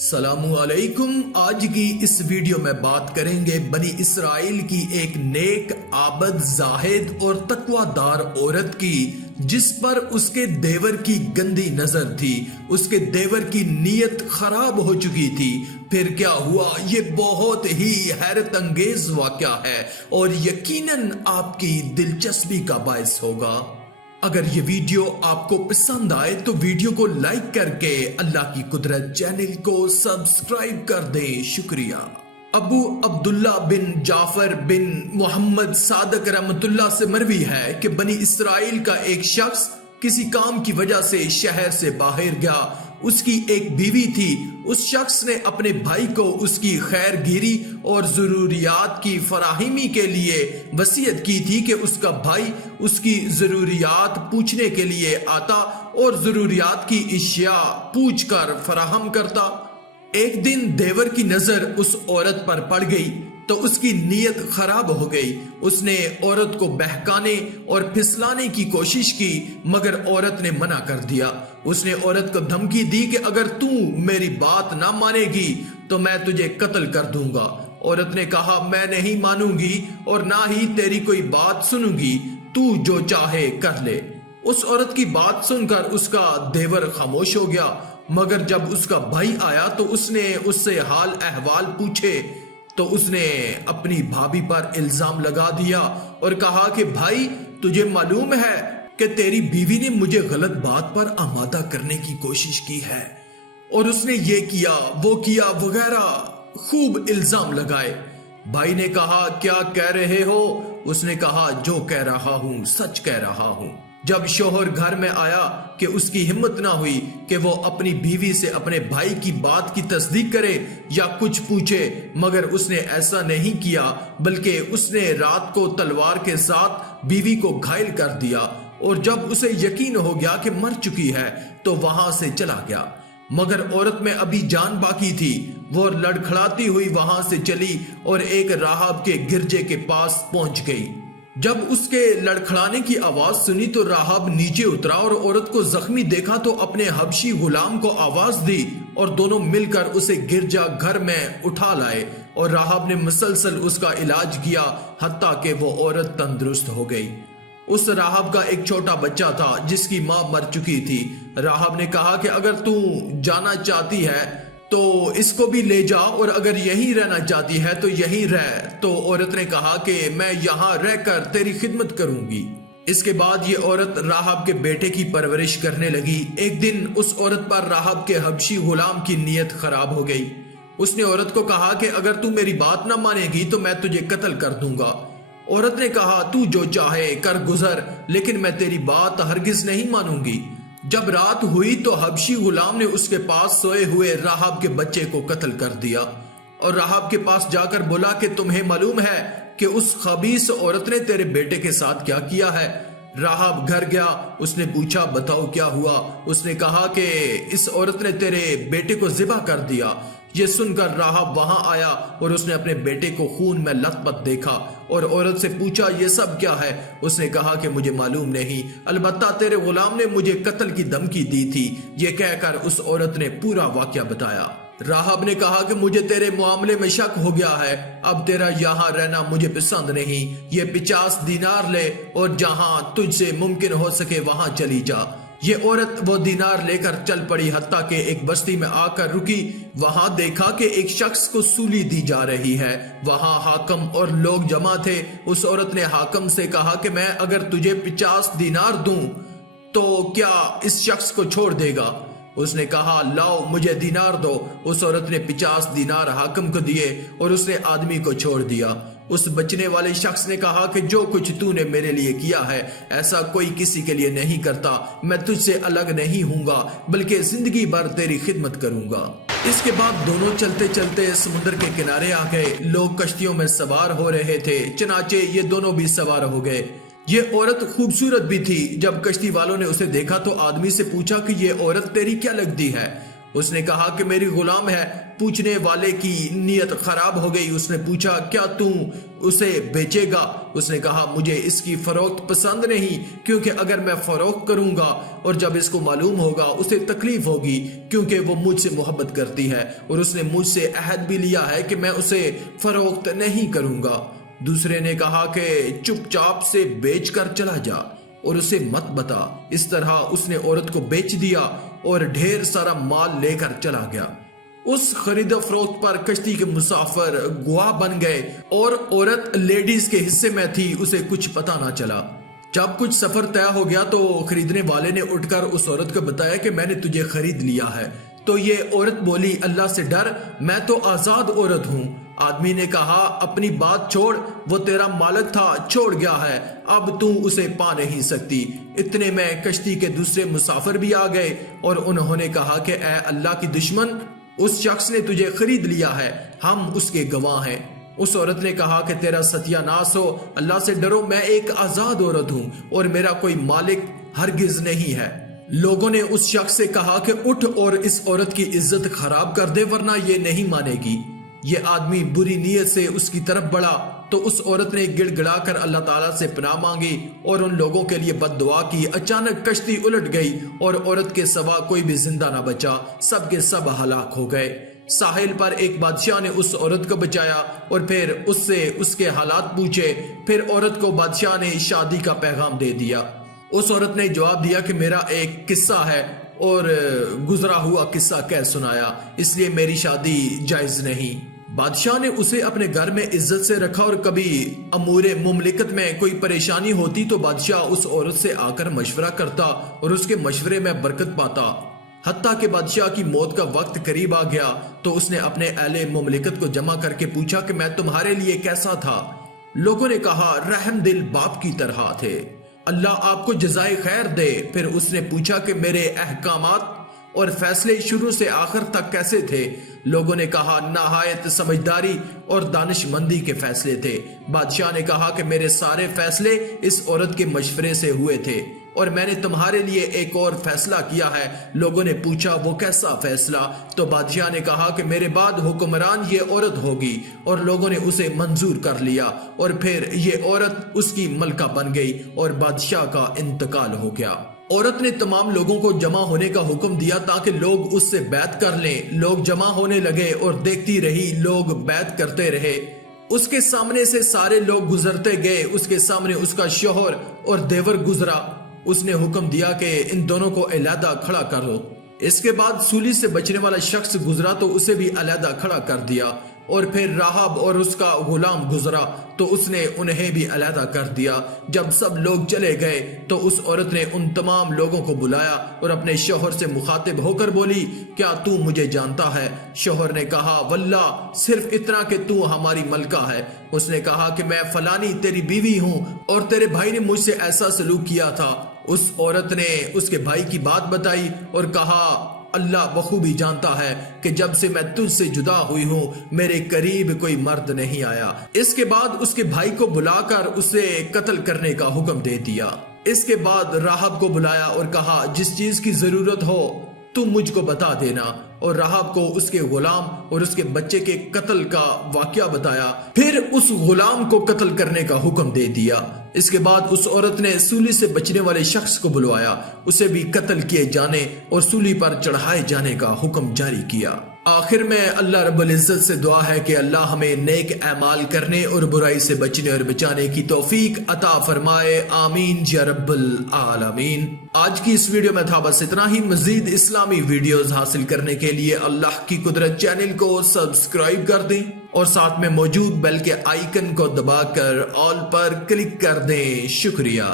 السلام علیکم۔ آج کی اس ویڈیو میں بات کریں گے بنی اسرائیل کی ایک نیک، عابد، زاہد اور تقوی دار عورت کی، جس پر اس کے دیور کی گندی نظر تھی، اس کے دیور کی نیت خراب ہو چکی تھی۔ پھر کیا ہوا؟ یہ بہت ہی حیرت انگیز واقعہ ہے اور یقیناً آپ کی دلچسپی کا باعث ہوگا۔ اگر یہ ویڈیو آپ کو پسند آئے تو ویڈیو کو لائک کر کے اللہ کی قدرت چینل کو سبسکرائب کر دیں۔ شکریہ۔ ابو عبداللہ بن جعفر بن محمد صادق رحمۃ اللہ سے مروی ہے کہ بنی اسرائیل کا ایک شخص کسی کام کی وجہ سے شہر سے باہر گیا۔ اس کی ایک بیوی تھی۔ اس شخص نے اپنے بھائی کو اس کی خیر گیری اور ضروریات کی فراہمی کے لیے وصیت کی تھی کہ اس کا بھائی اس کی ضروریات پوچھنے کے لیے آتا اور ضروریات کی اشیاء پوچھ کر فراہم کرتا۔ ایک دن دیور کی نظر اس عورت پر پڑ گئی تو اس کی نیت خراب ہو گئی۔ اس نے عورت کو بہکانے اور پھسلانے کی کوشش کی مگر عورت نے منع کر دیا۔ اس نے عورت کو دھمکی دی کہ اگر تو میری بات نہ مانے گی تو میں تجھے قتل کر دوں گا۔ عورت نے کہا میں نہیں مانوں گی اور نہ ہی تیری کوئی بات سنوں گی، تو جو چاہے کر لے۔ اس عورت کی بات سن کر اس کا دیور خاموش ہو گیا، مگر جب اس کا بھائی آیا تو اس نے اس سے حال احوال پوچھے تو اس نے اپنی بھابھی پر الزام لگا دیا اور کہا کہ بھائی تجھے معلوم ہے کہ تیری بیوی نے مجھے غلط بات پر آمادہ کرنے کی کوشش کی ہے اور اس نے یہ کیا وہ کیا وغیرہ خوب الزام لگائے۔ بھائی نے کہا کیا کہہ رہے ہو؟ اس نے کہا جو کہہ رہا ہوں سچ کہہ رہا ہوں۔ جب شوہر گھر میں آیا کہ اس کی ہمت نہ ہوئی کہ وہ اپنی بیوی سے اپنے بھائی کی بات کی تصدیق کرے یا کچھ پوچھے، مگر اس نے ایسا نہیں کیا بلکہ اس نے رات کو تلوار کے ساتھ بیوی کو گھائل کر دیا اور جب اسے یقین ہو گیا کہ مر چکی ہے تو وہاں سے چلا گیا۔ مگر عورت میں ابھی جان باقی تھی۔ وہ لڑکھڑاتی ہوئی وہاں سے چلی اور ایک راہب کے گرجے کے پاس پہنچ گئی۔ جب اس کے لڑکھڑانے کی آواز سنی تو راہب نیچے اترا اور عورت کو زخمی دیکھا تو اپنے حبشی غلام کو آواز دی اور دونوں مل کر اسے گرجا گھر میں اٹھا لائے اور راہب نے مسلسل اس کا علاج کیا حتیٰ کہ وہ عورت تندرست ہو گئی۔ اس راہب کا ایک چھوٹا بچہ تھا جس کی ماں مر چکی تھی۔ راہب نے کہا کہ اگر تو جانا چاہتی ہے تو اس کو بھی لے جا اور اگر یہیں رہنا چاہتی ہے تو یہیں رہ۔ تو عورت نے کہا کہ میں یہاں رہ کر تیری خدمت کروں گی۔ اس کے بعد یہ عورت راہب کے بیٹے کی پرورش کرنے لگی۔ ایک دن اس عورت پر راہب کے حبشی غلام کی نیت خراب ہو گئی۔ اس نے عورت کو کہا کہ اگر تو میری بات نہ مانے گی تو میں تجھے قتل کر دوں گا۔ عورت نے کہا تو جو چاہے کر گزر لیکن میں تیری بات ہرگز نہیں مانوں گی۔ جب رات ہوئی تو حبشی غلام نے اس کے پاس سوئے ہوئے راہب کے بچے کو قتل کر دیا اور راہب کے پاس جا کر بولا کہ تمہیں معلوم ہے کہ اس خبیث عورت نے تیرے بیٹے کے ساتھ کیا کیا ہے؟ راہب گھر گیا۔ اس نے پوچھا بتاؤ کیا ہوا؟ اس نے کہا کہ اس عورت نے تیرے بیٹے کو ذبح کر دیا۔ یہ سن کر راہب وہاں آیا اور اس نے اپنے بیٹے کو خون میں لت پت دیکھا اور عورت سے پوچھا یہ سب کیا ہے؟ اس نے کہا کہ مجھے معلوم نہیں، البتہ تیرے غلام نے مجھے قتل کی دھمکی دی تھی۔ یہ کہہ کر اس عورت نے پورا واقعہ بتایا۔ راہب نے کہا کہ مجھے تیرے معاملے میں شک ہو گیا ہے، اب تیرا یہاں رہنا مجھے پسند نہیں۔ یہ 50 دینار لے اور جہاں تجھ سے ممکن ہو سکے وہاں چلی جا۔ یہ عورت وہ دینار لے کر چل پڑی حتیٰ کہ ایک بستی میں آ کر رکی۔ وہاں دیکھا کہ ایک شخص کو سولی دی جا رہی ہے۔ وہاں حاکم اور لوگ جمع تھے۔ اس عورت نے حاکم سے کہا کہ میں اگر تجھے 50 دینار دوں تو کیا اس شخص کو چھوڑ دے گا؟ اس نے کہا لاؤ مجھے دینار دو۔ اس عورت نے 50 دینار حاکم کو دیے اور اس نے آدمی کو چھوڑ دیا۔ اس بچنے والے شخص نے کہا کہ جو کچھ تو نے میرے لیے کیا ہے ایسا کوئی کسی کے لیے نہیں کرتا۔ میں تجھ سے الگ نہیں ہوں گا بلکہ زندگی بھر تیری خدمت کروں گا۔ اس کے بعد دونوں چلتے چلتے سمندر کے کنارے آ گئے۔ لوگ کشتیوں میں سوار ہو رہے تھے، چنانچہ یہ دونوں بھی سوار ہو گئے۔ یہ عورت خوبصورت بھی تھی۔ جب کشتی والوں نے اسے دیکھا تو آدمی سے پوچھا کہ یہ عورت تیری کیا لگتی ہے؟ اس نے کہا کہ میری غلام ہے۔ پوچھنے والے کی نیت خراب ہو گئی۔ اس نے پوچھا کیا تم اسے بیچے گا؟ اس نے کہا مجھے اس کی فروخت پسند نہیں، کیونکہ اگر میں فروخت کروں گا اور جب اس کو معلوم ہوگا اسے تکلیف ہوگی، کیونکہ وہ مجھ سے محبت کرتی ہے اور اس نے مجھ سے عہد بھی لیا ہے کہ میں اسے فروخت نہیں کروں گا۔ دوسرے نے کہا کہ چپ چاپ سے بیچ کر چلا جا اور اسے مت بتا۔ اس طرح اس نے عورت کو بیچ دیا اور ڈھیر سارا مال لے کر چلا گیا۔ اس خرید و فروخت پر کشتی کے مسافر گواہ بن گئے اور عورت لیڈیز کے حصے میں تھی، اسے کچھ پتہ نہ چلا۔ جب کچھ سفر طے ہو گیا تو خریدنے والے نے اٹھ کر اس عورت کو بتایا کہ میں نے تجھے خرید لیا ہے۔ تو یہ عورت بولی اللہ سے ڈر، میں تو آزاد عورت ہوں۔ آدمی نے کہا اپنی بات چھوڑ، وہ تیرا مالک تھا، چھوڑ گیا ہے، اب تو اسے پا نہیں سکتی۔ اتنے میں کشتی کے دوسرے مسافر بھی آ گئے اور انہوں نے کہا کہ اے اللہ کی دشمن، اس شخص نے تجھے خرید لیا ہے، ہم اس کے گواہ ہیں۔ اس عورت نے کہا کہ تیرا ستیہ ناس ہو، اللہ سے ڈرو، میں ایک آزاد عورت ہوں اور میرا کوئی مالک ہرگز نہیں ہے۔ لوگوں نے اس شخص سے کہا کہ اٹھ اور اس عورت کی عزت خراب کر دے ورنہ یہ نہیں مانے گی۔ یہ آدمی بری نیت سے اس کی طرف بڑھا تو اس عورت نے گڑ گڑا کر اللہ تعالیٰ سے پناہ مانگی اور ان لوگوں کے لیے بد دعا کی۔ اچانک کشتی الٹ گئی اور عورت کے سوا کوئی بھی زندہ نہ بچا، سب کے سب ہلاک ہو گئے۔ ساحل پر ایک بادشاہ نے اس عورت کو بچایا اور پھر اس سے اس کے حالات پوچھے۔ پھر عورت کو بادشاہ نے شادی کا پیغام دے دیا۔ اس عورت نے جواب دیا کہ میرا ایک قصہ ہے اور گزرا ہوا قصہ کہہ سنایا، اس لیے میری شادی جائز نہیں۔ بادشاہ نے اسے اپنے گھر میں عزت سے رکھا اور کبھی امور مملکت میں کوئی پریشانی ہوتی تو بادشاہ اس عورت سے آ کر مشورہ کرتا اور اس کے مشورے میں برکت پاتا۔ حتیٰ کہ بادشاہ کی موت کا وقت قریب آ گیا تو اس نے اپنے اہل مملکت کو جمع کر کے پوچھا کہ میں تمہارے لیے کیسا تھا؟ لوگوں نے کہا رحم دل باپ کی طرح تھے، اللہ آپ کو جزائے خیر دے۔ پھر اس نے پوچھا کہ میرے احکامات اور فیصلے شروع سے آخر تک کیسے تھے؟ لوگوں نے کہا نہایت سمجھداری اور دانش مندی کے فیصلے تھے۔ بادشاہ نے کہا کہ میرے سارے فیصلے اس عورت کے مشورے سے ہوئے تھے اور میں نے تمہارے لیے ایک اور فیصلہ کیا ہے۔ لوگوں نے پوچھا وہ کیسا فیصلہ؟ تو بادشاہ نے کہا کہ میرے بعد حکمران یہ عورت ہوگی، اور لوگوں نے اسے منظور کر لیا اور پھر یہ عورت اس کی ملکہ بن گئی اور بادشاہ کا انتقال ہو گیا۔ عورت نے تمام لوگوں کو جمع ہونے کا حکم دیا تاکہ لوگ اس سے بیعت کر لیں۔ لوگ جمع ہونے لگے اور دیکھتی رہی، لوگ بیعت کرتے رہے۔ اس کے سامنے سے سارے لوگ گزرتے گئے، اس کے سامنے اس کا شوہر اور دیور گزرا۔ اس نے حکم دیا کہ ان دونوں کو علیحدہ کھڑا کرو۔ اس کے بعد سولی سے بچنے والا شخص گزرا تو اسے بھی علیحدہ کھڑا کر دیا، اور پھر راہب اور اس کا غلام گزرا تو اس نے انہیں بھی علیحدہ کر دیا۔ جب سب لوگ چلے گئے تو اس عورت نے ان تمام لوگوں کو بلایا اور اپنے شوہر سے مخاطب ہو کر بولی کیا تو مجھے جانتا ہے؟ شوہر نے کہا واللہ صرف اتنا کہ تو ہماری ملکہ ہے۔ اس نے کہا کہ میں فلانی تیری بیوی ہوں اور تیرے بھائی نے مجھ سے ایسا سلوک کیا تھا۔ اس عورت نے اس کے بھائی کی بات بتائی اور کہا اللہ بخوبی جانتا ہے کہ جب سے میں تجھ سے جدا ہوئی ہوں میرے قریب کوئی مرد نہیں آیا۔ اس کے بعد اس کے بھائی کو بلا کر اسے قتل کرنے کا حکم دے دیا۔ اس کے بعد راہب کو بلایا اور کہا جس چیز کی ضرورت ہو تم مجھ کو بتا دینا، اور راہب کو اس کے غلام اور اس کے بچے کے قتل کا واقعہ بتایا۔ پھر اس غلام کو قتل کرنے کا حکم دے دیا۔ اس کے بعد اس عورت نے سولی سے بچنے والے شخص کو بلوایا، اسے بھی قتل کیے جانے اور سولی پر چڑھائے جانے کا حکم جاری کیا۔ آخر میں اللہ رب العزت سے دعا ہے کہ اللہ ہمیں نیک اعمال کرنے اور برائی سے بچنے اور بچانے کی توفیق عطا فرمائے، آمین یا رب العالمین۔ آج کی اس ویڈیو میں تھا بس اتنا ہی۔ مزید اسلامی ویڈیوز حاصل کرنے کے لیے اللہ کی قدرت چینل کو سبسکرائب کر دیں اور ساتھ میں موجود بیل کے آئیکن کو دبا کر آل پر کلک کر دیں۔ شکریہ۔